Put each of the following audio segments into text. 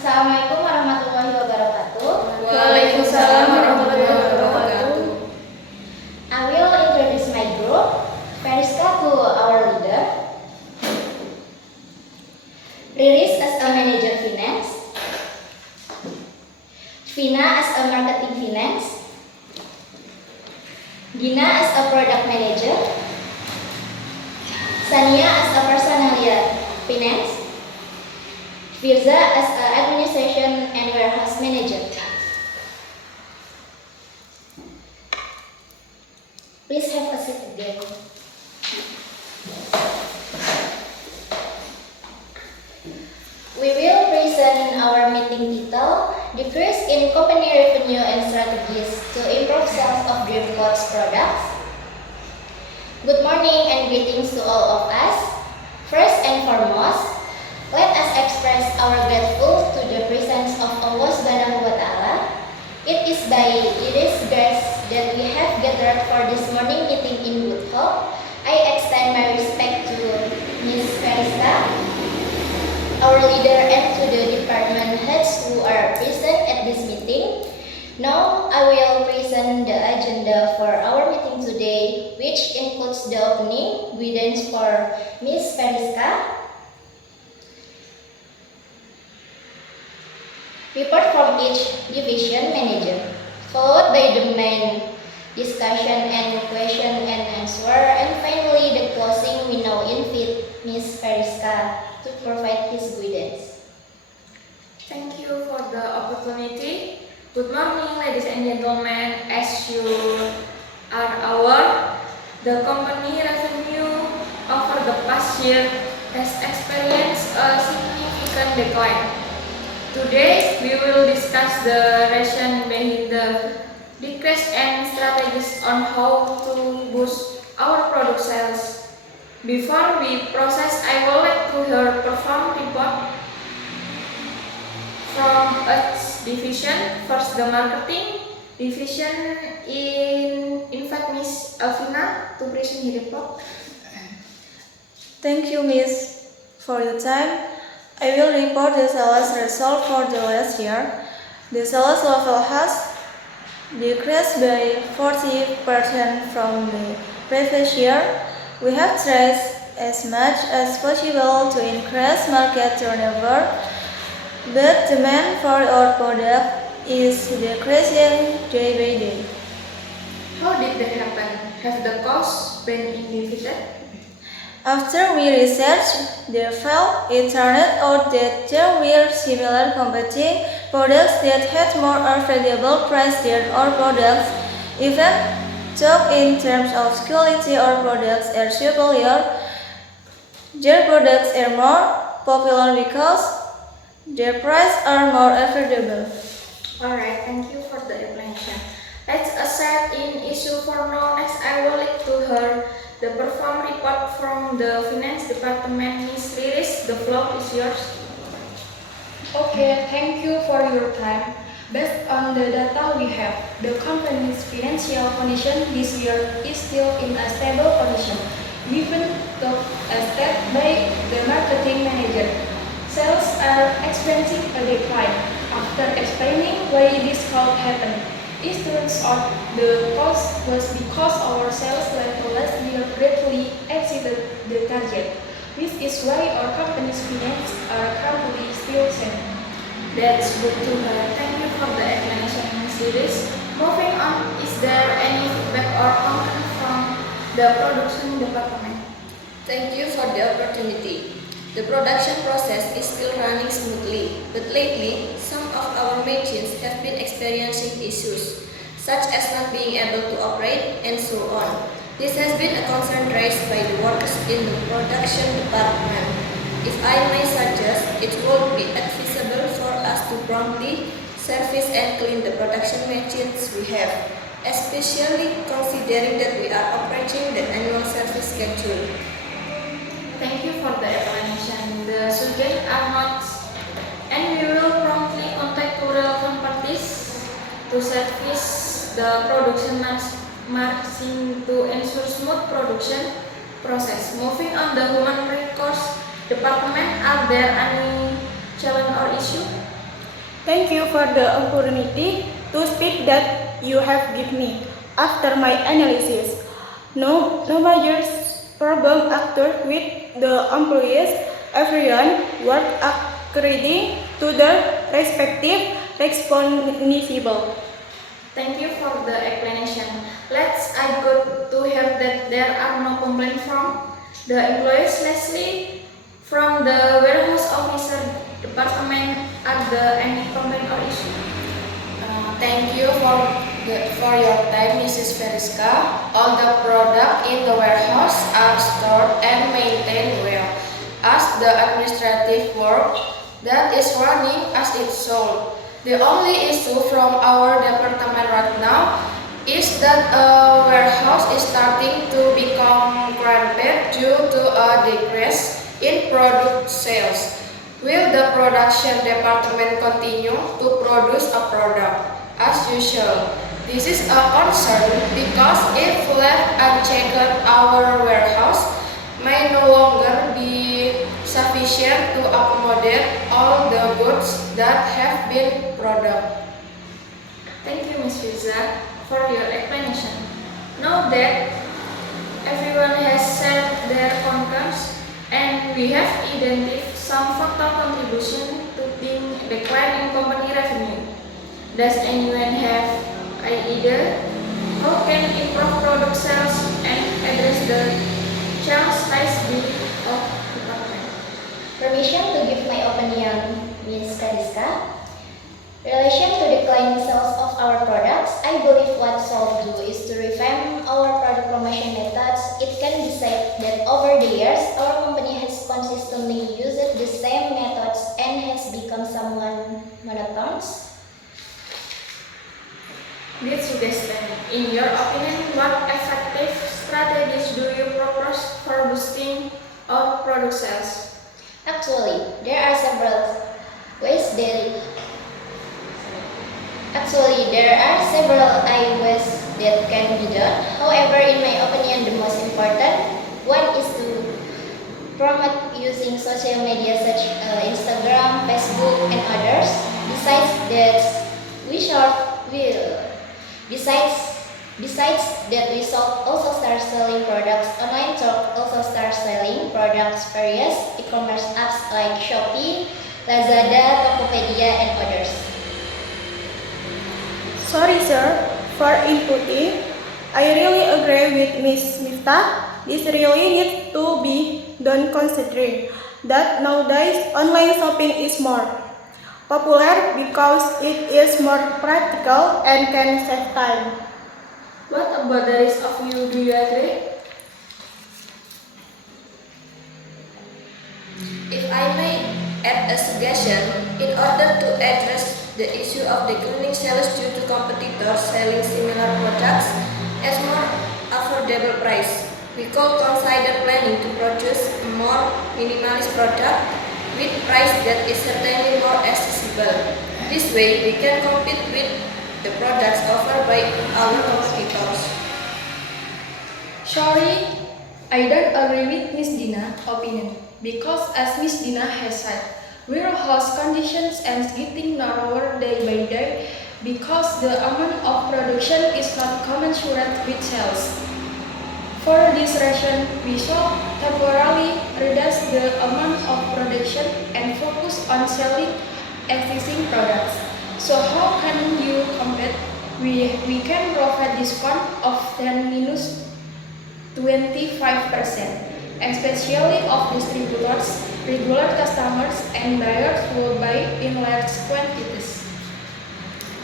Assalamualaikum warahmatullahi wabarakatuh. Waalaikumsalam warahmatullahi wabarakatuh. I will introduce my group. Feriska to our leader. Riris as a manager finance. Vina as a marketing finance. Gina as a product manager. Sania as a personalia finance. Firza as a administration and warehouse manager. Please have a seat again. We will present our meeting title, Decrease in Company Revenue and Strategies to Improve Sales of Dreamcoats Products. Good morning and greetings to all of us. First and foremost, let us express our grateful to the presence of Allah Subhanahu wa Ta'ala. It is by His grace that we have gathered for this morning meeting in good hope. I extend my respect to Ms. Feriska, our leader, and to the department heads who are present at this meeting. Now I will present the agenda for our meeting today, which includes the opening guidance for Ms. Feriska, report from each division manager, followed by the main discussion and question and answer, and finally the closing. We now invite Ms. Feriska to provide his guidance. Thank you for the opportunity. Good morning, ladies and gentlemen. As you are aware, the company revenue over the past year has experienced a significant decline. Today, we will discuss the reason behind the decrease and strategies on how to boost our product sales. Before we process, I would like to hear perform report from each division. First, the marketing division. Invite Miss Alvina to present her report. Thank you, Miss, for your time. I will report the sales result for the last year. The sales level has decreased by 40% from the previous year. We have tried as much as possible to increase market turnover, but demand for our product is decreasing day by day. How did that happen? Have the costs been inhibited? After we researched the file, it turned out that there were similar competing products that had more affordable price than our products. Even though in terms of quality our products are superior, their products are more popular because their prices are more affordable. Alright, thank you for the explanation. Let's aside in issue for now. Next, I would like to hear the perform report from the finance department. Ms. Riris, the floor is yours. Okay, thank you for your time. Based on the data we have, the company's financial condition this year is still in a stable condition, given the step by the marketing manager. Sales are experiencing a decline. After explaining why this could happen, it turns out the cause was because our sales level last year greatly exceeded the target. This is why our company's finances are currently still same. That's good to hear. Thank you for the explanation, Ms. Riris. Moving on, is there any feedback or comment from the production department? Thank you for the opportunity. The production process is still running smoothly, but lately, some of our machines have been experiencing issues, such as not being able to operate and so on. This has been a concern raised by the workers in the production department. If I may suggest, it would be advisable for us to promptly service and clean the production machines we have, especially considering that we are approaching the annual service schedule. Thank you for the explanation. The suggestions are not, and we will promptly contact relevant parties to service the production machine to ensure smooth production process. Moving on the human resource department, are there any challenge or issue? Thank you for the opportunity to speak that you have given me. After my analysis, no major problem occurred with the employees. Everyone worked according to their respective responsibilities. Thank you for the explanation. I got to hear that there are no complaints from the employees. Lastly, from the warehouse officer department, are there any complaint or issue? Thank you for your time, Mrs. Veriska. All the products in the warehouse are stored and maintained well. As the administrative work that is running as it's sold. The only issue from our department right now is that a warehouse is starting to become cramped due to a decrease in product sales. Will the production department continue to produce a product as usual? This is a concern because if left unchecked, our warehouse may no longer be sufficient to accommodate all the goods that have been produced. Thank you, Ms. Fiza, for your explanation. Now that everyone has said their concerns and we have identified some factor contribution to the decline in company revenue, does anyone have an idea how can improve product sales and address the challenge faced by our department? Permission to give my opinion, Ms. Kariska. Relation to declining sales of our products, I believe what Solve do is to revamp our product promotion methods. It can be said that over the years, our company has consistently used the same methods and has become somewhat monotonous. Good suggestion. In your opinion, what effective strategies do you propose for boosting our product sales? Actually, there are several ways that can be done. However, in my opinion, the most important one is to promote using social media such Instagram, Facebook, and others. Besides that, we also start selling products online. Also start selling products various e-commerce apps like Shopee, Lazada, Tokopedia, and others. Sorry, sir, for inputting. I really agree with Ms. Miftah. This really needs to be done considering that nowadays online shopping is more popular because it is more practical and can save time. What about the rest of you? Do you agree? If I may add a suggestion, in order to address the issue of declining sales due to competitors selling similar products at more affordable price, we could consider planning to produce a more minimalist product with price that is certainly more accessible. This way, we can compete with the products offered by our competitors. Sorry, I don't agree with Miss Dina's opinion because as Miss Dina has said, warehouse conditions are getting narrower day by day because the amount of production is not commensurate with sales. For this reason, we should temporarily reduce the amount of production and focus on selling existing products. So how can you compete? We can provide discount of 10 minus 25%, especially of distributors, regular customers, and buyers who buy in large quantities.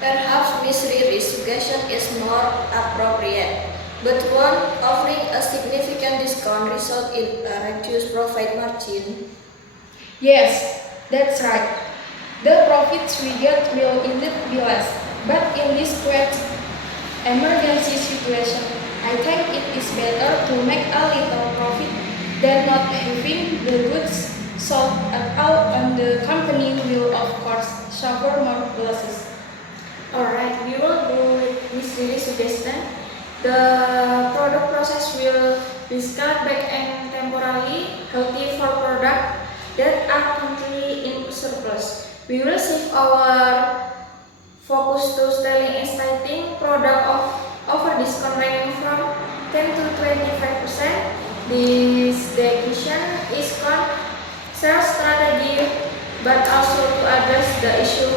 Perhaps Ms. Riri's suggestion is more appropriate, but won't offering a significant discount result in a reduced profit margin? Yes, that's right. The profits we get will indeed be less, but in this quite emergency situation, I think it is better to make a little profit than not having the goods sold at all, and the company will of course suffer more losses. Alright, we will go with Ms. Lily's suggestion. The product process will be scaled back and temporarily healthy for products that are currently in surplus. We will shift our focus to selling exciting product of offer discount ranging from 10 to 25%. This decision is called sales strategy, but also to address the issue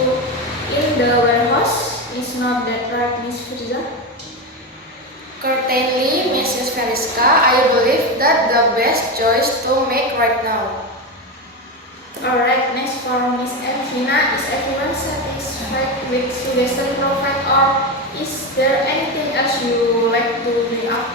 in the warehouse. Is not that right, Miss Firza? Certainly, Mrs. Feliska, I believe that the best choice to make right now. Alright, next for Miss Elvina. Is everyone satisfied with suggestion provided, or is there anything else you would like to bring up?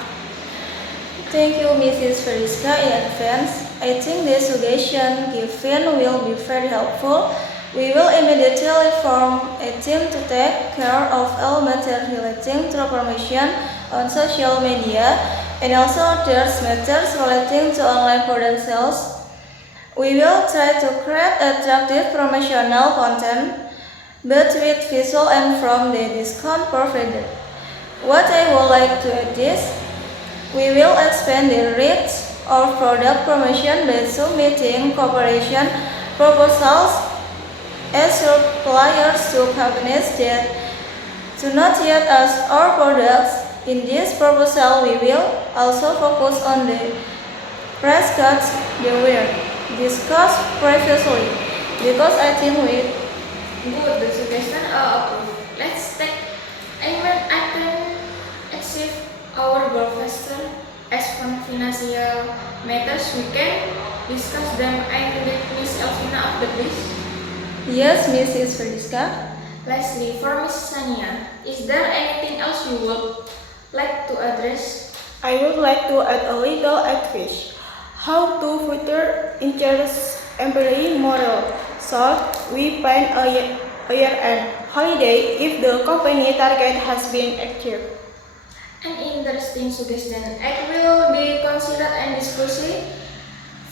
Thank you, Mrs. Feriska, in advance. I think the suggestion given will be very helpful. We will immediately form a team to take care of all matters relating to promotion on social media and also others matters relating to online product sales. We will try to create attractive promotional content, but with visual and from the discount provided. What I would like to add is, we will expand the reach of product promotion by submitting cooperation proposals as suppliers to companies that do not yet ask our products. In this proposal, we will also focus on the price cuts that were discussed previously, because I think we Good, the suggestion are approved. Let's take aimment item achieve our goal faster. As for financial matters, we can discuss them and with Miss Elvina of the please. Yes, Mrs. Feriska. Lastly, for Miss Sania, is there anything else you would like to address? I would like to add a little advice. How to further encourage employee morale. So we plan a year-end holiday if the company target has been achieved. An interesting suggestion. It will be considered and discussed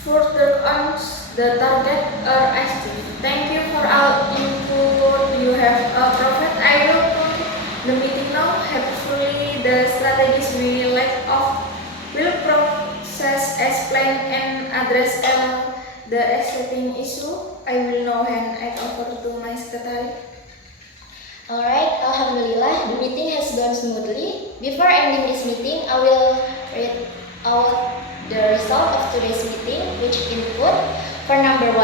further on the target are achieved. Thank you for all input you have provided. I will conclude the meeting now. Hopefully the strategies we laid off will process as planned and address the existing issue. I will now hand it over to my secretary. Alright, Alhamdulillah, the meeting has gone smoothly. Before ending this meeting, I will read out the result of today's meeting, which include, for number 1,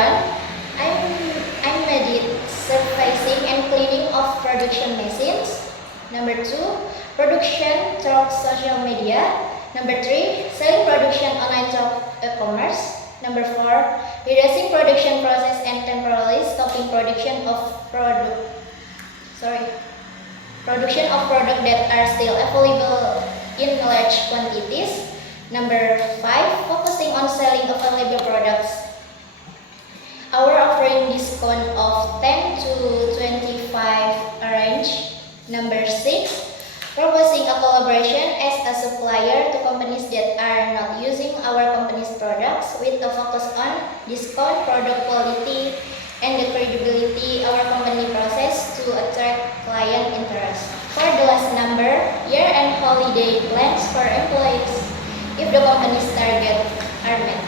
I'm mediate surfacing and cleaning of production machines. Number 2, production through social media. Number 3, selling production online through e-commerce. Number 4, reducing production process and temporarily stopping production of product that are still available in large quantities. Number 5, focusing on selling available products. Our offering discount of 10 to 25 range. Number 6, proposing a collaboration as a supplier to companies that are not using our company's products with a focus on discount, product quality, and the credibility our company process to attract client interest. For the last number, year-end holiday plans for employees if the company's target are met.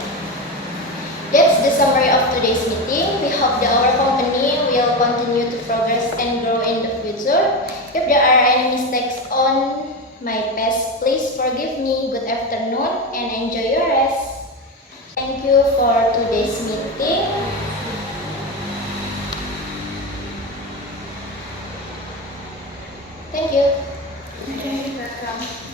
That's the summary of today's meeting. We hope that our company will continue to progress and grow in the future. If there are any mistakes on my past, please forgive me. Good afternoon and enjoy your rest. Thank you for today's meeting. Thank you. Okay, welcome.